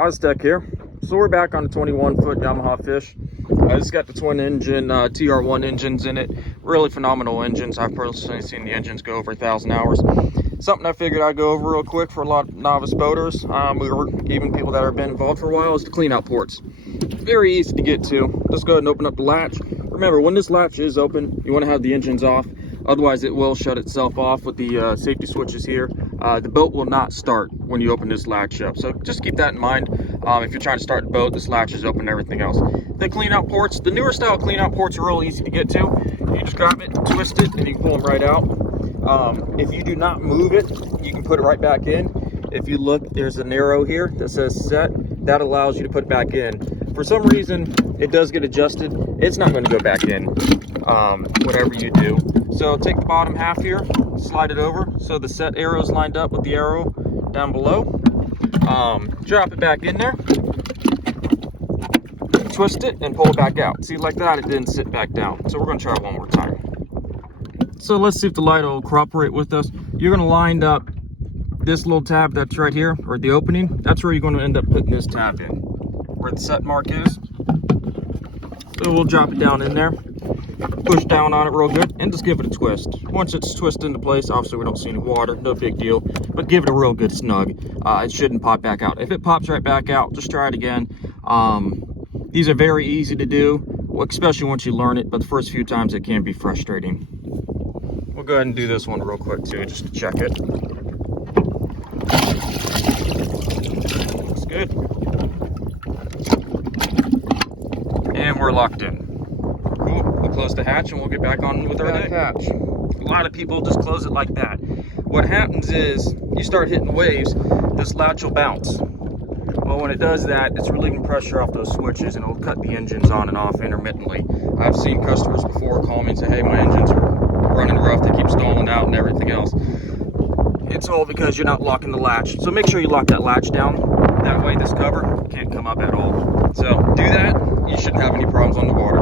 Oztech here. So we're back on the 21-foot Yamaha fish. It's got the twin engine TR1 engines in it. Really phenomenal engines. I've personally seen the engines go over 1,000 hours. Something I figured I'd go over real quick for a lot of novice boaters, or even people that have been involved for a while, is the clean out ports. Very easy to get to. Just go ahead and open up the latch. Remember, when this latch is open, you want to have the engines off. Otherwise, it will shut itself off with the safety switches here. The boat will not start when you open this latch up. So just keep that in mind. If you're trying to start the boat, this latch is open and everything else. The clean out ports, the newer style clean out ports are real easy to get to. You just grab it, twist it, and you can pull them right out. If you do not move it, you can put it right back in. If you look, there's an arrow here that says set. That allows you to put it back in. For some reason, it does get adjusted. It's not going to go back in, whatever you do. So take the bottom half here, slide it over so the set arrow is lined up with the arrow down below. Drop it back in there, twist it, and pull it back out. See, like that, it didn't sit back down. So we're going to try one more time. So let's see if the light will cooperate with us. You're going to line up this little tab that's right here, or the opening. That's where you're going to end up putting this tab in, where the set mark is. So we'll drop it down in there, push down on it real good, and just give it a twist. Once it's twisted into place, obviously we don't see any water, no big deal, but give it a real good snug. It shouldn't pop back out. If it pops right back out, just try it again. These are very easy to do, especially once you learn it, but the first few times it can be frustrating. We'll go ahead and do this one real quick too, just to check it. Looks good. And we're locked in. Cool. We'll close the hatch and we'll get back on with our day. Hatch. A lot of people just close it like that. What happens is you start hitting waves, this latch will bounce. Well, when it does that, it's relieving pressure off those switches and it'll cut the engines on and off intermittently. I've seen customers before call me and say, hey, my engines are running rough, they keep stalling out and everything else. It's all because you're not locking the latch. So make sure you lock that latch down. That way this cover can't come up at all. So do that, you shouldn't have any problems on the water.